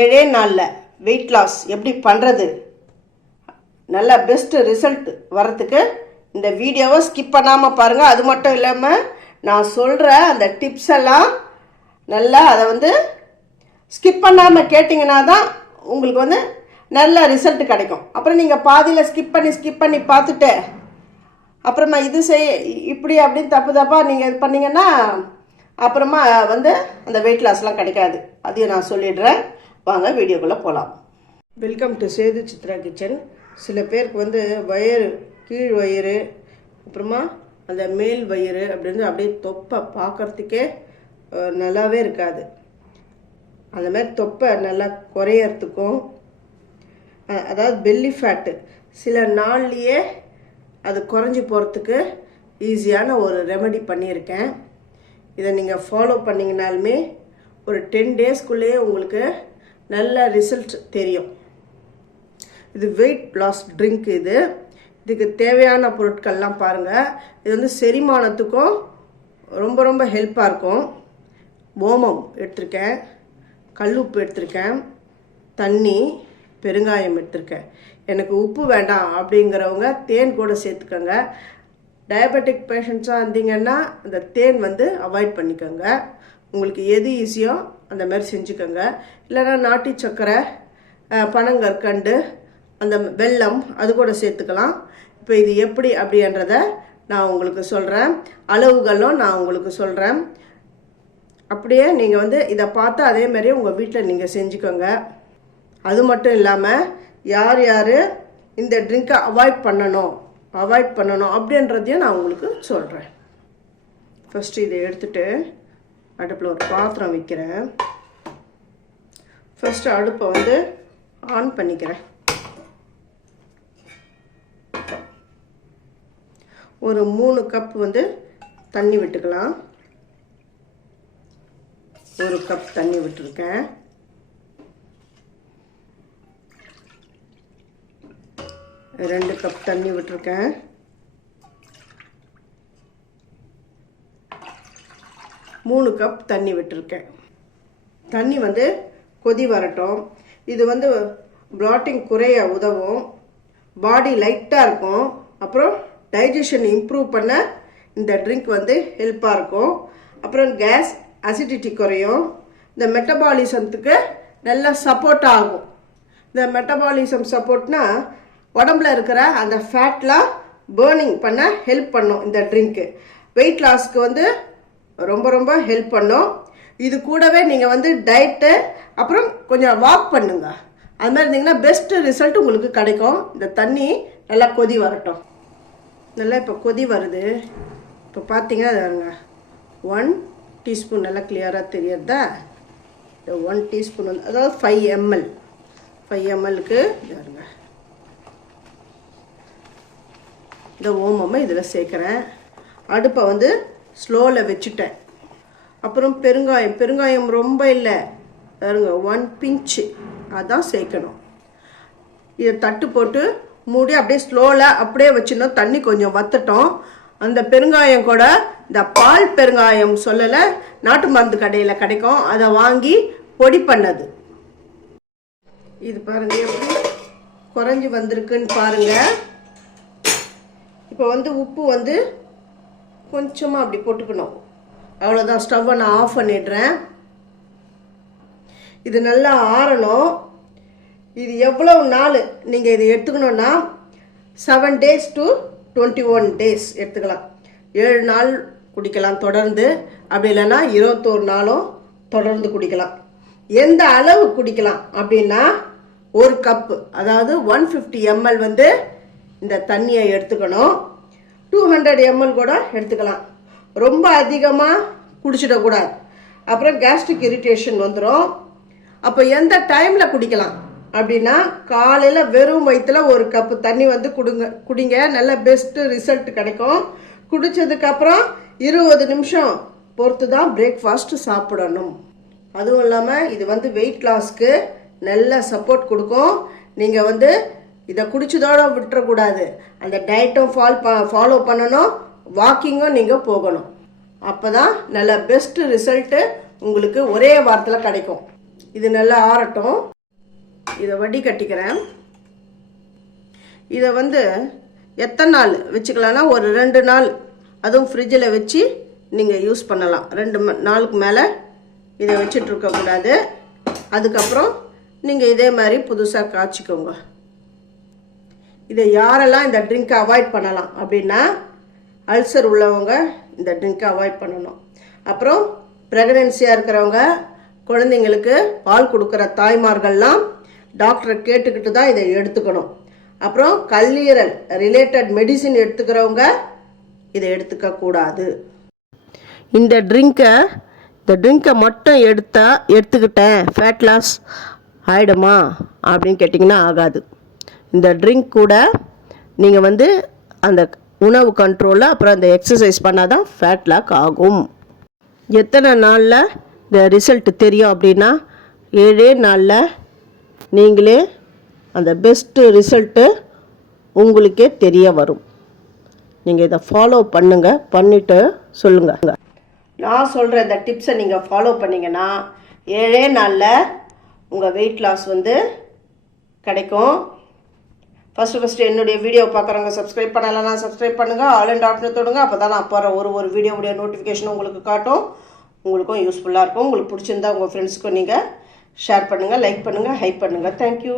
ஏழே நாளில் weight loss எப்படி பண்ணுறது நல்ல பெஸ்ட்டு ரிசல்ட் வரத்துக்கு இந்த வீடியோவை ஸ்கிப் பண்ணாமல் பாருங்கள் அது மட்டும் இல்லாமல் நான் சொல்கிற அந்த டிப்ஸ் எல்லாம் நல்லா அதை வந்து ஸ்கிப் பண்ணாமல் கேட்டிங்கன்னா தான் உங்களுக்கு வந்து நல்ல ரிசல்ட் கிடைக்கும். அப்புறம் நீங்கள் பாதியில் ஸ்கிப் பண்ணி ஸ்கிப் பண்ணி பார்த்துட்டு அப்புறமா இது செய் இப்படி அப்படின்னு தப்பு தப்பாக நீங்கள் இது பண்ணீங்கன்னா அப்புறமா வந்து அந்த வெயிட் லாஸ்லாம் கிடைக்காது. அதையும் நான் சொல்லிடுறேன். வாங்க வீடியோக்குள்ளே போகலாம் welcome to Sethu Chitra kitchen சில பேருக்கு வந்து வயிறு கீழ் வயிறு அப்புறமா அந்த மேல் வயிறு அப்படின்னு அப்படியே தொப்பை பார்க்கறதுக்கே நல்லாவே இருக்காது. அந்த மாதிரி தொப்பை நல்லா குறையறதுக்கும் அதாவது பெல்லி ஃபேட்டு சில நாள்லேயே அது குறைஞ்சி போகிறதுக்கு ஈஸியான ஒரு ரெமெடி பண்ணியிருக்கேன். இதை நீங்கள் ஃபாலோ பண்ணிங்கனாலுமே ஒரு டென் டேஸ்க்குள்ளேயே உங்களுக்கு நல்ல ரிசல்ட் தெரியும். இது வெயிட் லாஸ் ட்ரிங்க் இது. இதுக்கு தேவையான பொருட்கள்லாம் பாருங்கள் இது வந்து செரிமானத்துக்கும் ரொம்ப ரொம்ப ஹெல்ப்பாக இருக்கும். ஓமம் எடுத்திருக்கேன். கல்லுப்பு எடுத்திருக்கேன். தண்ணி பெருங்காயம் எடுத்திருக்கேன். எனக்கு உப்பு வேண்டாம் அப்படிங்கிறவங்க தேன் கூட சேர்த்துக்கோங்க. டயபெட்டிக் பேஷண்ட்ஸாக இருந்தீங்கன்னா அந்த தேன் வந்து அவாய்ட் பண்ணிக்கோங்க. உங்களுக்கு எது ஈஸியோ அந்த மாதிரி செஞ்சுக்கோங்க. இல்லைன்னா நாட்டு சக்கரை பனங்கற்கண்டு அந்த வெல்லம் அது கூட சேர்த்துக்கலாம். இப்போ இது எப்படி அப்படின்றத நான் உங்களுக்கு சொல்கிறேன் அளவுகளும் நான் உங்களுக்கு சொல்கிறேன் அப்படியே நீங்கள் வந்து இதை பார்த்து அதே மாதிரியே உங்கள் வீட்டில் நீங்கள் செஞ்சுக்கோங்க. அது மட்டும் இல்லாமல் யார் யார் இந்த ட்ரிங்கை அவாய்ட் பண்ணணும் அவாய்ட் பண்ணணும் அப்படின்றதையும் நான் உங்களுக்கு சொல்கிறேன் ஃபஸ்ட்டு இதை எடுத்துகிட்டு அடுப்பில் ஒரு பாத்திரம் வைக்கிறேன். ஃபஸ்ட்டு அடுப்பை வந்து ஆன் பண்ணிக்கிறேன். ஒரு மூணு கப் வந்து தண்ணி விட்டுக்கலாம். ஒரு கப் தண்ணி விட்டுருக்கேன். ரெண்டு கப் தண்ணி விட்டுருக்கேன். மூணு கப் தண்ணி விட்டுருக்கேன். தண்ணி வந்து கொதி வரட்டும். இது வந்து ப்ளாட்டிங் குறைய உதவும். பாடி லைட்டாக இருக்கும். அப்புறம் டைஜஷன் இம்ப்ரூவ் பண்ண இந்த ட்ரிங்க் வந்து ஹெல்ப்பாக இருக்கும். அப்புறம் கேஸ் அசிடிட்டி குறையும். இந்த மெட்டபாலிசத்துக்கு நல்லா சப்போர்ட் ஆகும். இந்த மெட்டபாலிசம் சப்போர்ட்னா உடம்புல இருக்கிற அந்த ஃபேட்லாம் பேர்னிங் பண்ண ஹெல்ப் பண்ணும் இந்த ட்ரிங்க்கு வெயிட் லாஸ்க்கு வந்து ரொம்ப ரொம்ப ஹெல்ப் பண்ணும். இது கூடவே நீங்கள் வந்து டயட்டு அப்புறம் கொஞ்சம் வாக் பண்ணுங்க. அது மாதிரி இருந்தீங்கன்னா பெஸ்ட்டு ரிசல்ட் உங்களுக்கு கிடைக்கும். இந்த தண்ணி நல்லா கொதி வரட்டும். நல்லா இப்போ கொதி வருது. இப்போ பார்த்தீங்கன்னா பாருங்க. ஒன் டீஸ்பூன் நல்லா கிளியராக தெரியறதா இந்த ஒன் டீஸ்பூன் வந்து அதாவது ஃபைவ் எம்எல் ஃபைவ் எம்எல்க்கு பாருங்க. இந்த ஓமம்மை இதில் சேர்க்குறேன். அடுப்பை வந்து ஸ்லோவில் வச்சுட்டேன். அப்புறம் பெருங்காயம். பெருங்காயம் ரொம்ப இல்லை. பாருங்க ஒன் பிஞ்சு அதான் சேர்க்கணும். இதை தட்டு போட்டு மூடி அப்படியே ஸ்லோவில் அப்படியே வச்சிடணும். தண்ணி கொஞ்சம் வத்தட்டும். அந்த பெருங்காயம் கூட இந்த பால் பெருங்காயம் சொல்லலை நாட்டு மருந்து கடையில் கிடைக்கும். அதை வாங்கி பொடி பண்ணது. இது பாருங்க எப்படி குறைஞ்சி வந்திருக்குன்னு பாருங்க. இப்போ வந்து உப்பு வந்து கொஞ்சமாக அப்படி போட்டுக்கணும். அவ்வளோதான் ஸ்டவ்வை நான் ஆஃப் பண்ணிடுறேன். இது நல்லா ஆறணும். இது எவ்வளவு நாள் நீங்கள் இதை எடுத்துக்கணுன்னா seven days to twenty one days எடுத்துக்கலாம். ஏழு நாள் குடிக்கலாம் தொடர்ந்து. அப்படி இல்லைன்னா இருபத்தோரு நாளும் தொடர்ந்து குடிக்கலாம். எந்த அளவு குடிக்கலாம் அப்படின்னா ஒரு கப்பு அதாவது ஒன் ஃபிஃப்டி எம்எல் வந்து இந்த தண்ணியை எடுத்துக்கணும். டூ ஹண்ட்ரட் எம்எல் கூட எடுத்துக்கலாம். ரொம்ப அதிகமாக குடிச்சிடக்கூடாது. அப்புறம் கேஸ்ட்ரிக் இரிட்டேஷன் வந்துடும் அப்போ எந்த டைமில் குடிக்கலாம்? அப்படின்னா காலையில் வெறும் வயிற்றுல ஒரு கப்பு தண்ணி வந்து குடுங்க குடிங்க. நல்ல பெஸ்ட்டு ரிசல்ட் கிடைக்கும். குடித்ததுக்கப்புறம் இருபது நிமிஷம் பொறுத்து தான் பிரேக்ஃபாஸ்ட் சாப்பிடணும். அதுவும் இல்லாமல் இது வந்து வெயிட் லாஸ்க்கு நல்ல சப்போர்ட் கொடுக்கும். நீங்கள் வந்து இதை குடிச்சதோட விட்டுறக்கூடாது. அந்த டயட்டும் ஃபால் ப ஃபாலோ பண்ணணும் வாக்கிங்கும் நீங்கள் போகணும். அப்போ தான் நல்ல பெஸ்ட் ரிசல்ட்டு உங்களுக்கு ஒரே வாரத்தில் கிடைக்கும். இது நல்லா ஆறட்டும். இதை வடி கட்டிக்கிறேன். இதை வந்து எத்தனை நாள் வச்சுக்கலாம்னா ஒரு ரெண்டு நாள் அதுவும் ஃப்ரிட்ஜில் வச்சு நீங்கள் யூஸ் பண்ணலாம். ரெண்டு ம- நாளுக்கு மேலே இதை வச்சுட்டு இருக்கக்கூடாது. அதுக்கப்புறம் நீங்கள் இதே மாதிரி புதுசாக காய்ச்சிக்கோங்க. இதை யாரெல்லாம் இந்த ட்ரிங்க்கை அவாய்ட் பண்ணலாம் அப்படின்னா அல்சர் உள்ளவங்க இந்த ட்ரிங்க்கை அவாய்ட் பண்ணணும். அப்புறம் ப்ரெக்னென்சியாக இருக்கிறவங்க குழந்தைங்களுக்கு பால் கொடுக்குற தாய்மார்கள்லாம் டாக்டரை கேட்டுக்கிட்டு தான் இதை எடுத்துக்கணும். அப்புறம் கல்லீரல் ரிலேட்டட் மெடிசின் எடுத்துக்கிறவங்க இதை எடுத்துக்க கூடாது. இந்த ட்ரிங்கை இந்த ட்ரிங்கை மட்டும் எடுத்தா எடுத்துக்கிட்டேன் ஃபேட் லாஸ் ஆயிடுமா அப்படின்னு கேட்டிங்கன்னா ஆகாது. இந்த ட்ரிங்க் கூட நீங்கள் வந்து அந்த உணவு கண்ட்ரோலில் அப்புறம் அந்த எக்ஸசைஸ் பண்ணால் தான் ஃபேட் லாக் ஆகும். எத்தனை நாளில் இந்த ரிசல்ட் தெரியும் அப்படின்னா ஏழே நாளில் நீங்களே அந்த பெஸ்ட்டு ரிசல்ட்டு உங்களுக்கே தெரிய வரும். நீங்கள் இதை ஃபாலோ பண்ணுங்கள் பண்ணிவிட்டு சொல்லுங்க. நான் சொல்கிற இந்த டிப்ஸை நீங்கள் ஃபாலோ பண்ணிங்கன்னா ஏழே நாளில் உங்கள் வெயிட் லாஸ் வந்து கிடைக்கும். ஃபஸ்ட்டு ஃபஸ்ட்டு என்னுடைய வீடியோ பார்க்குறவங்க சப்ஸ்கிரைப் பண்ணலைன்னா சப்ஸ்கிரைப் பண்ணுங்கள் ஆல் அண்ட் ஆப்ஷன் தொடுங்க. அப்போ தான் நான் போகிற ஒரு ஒரு வீடியோவுடைய நோட்டிஃபிகேஷன் உங்களுக்கு காட்டும். உங்களுக்கும் யூஸ்ஃபுல்லாக இருக்கும். உங்களுக்கு பிடிச்சிருந்தா உங்கள் ஃப்ரெண்ட்ஸுக்கும் நீங்கள் ஷேர் பண்ணுங்கள் லைக் பண்ணுங்கள் ஹைப் பண்ணுங்கள் தேங்க்யூ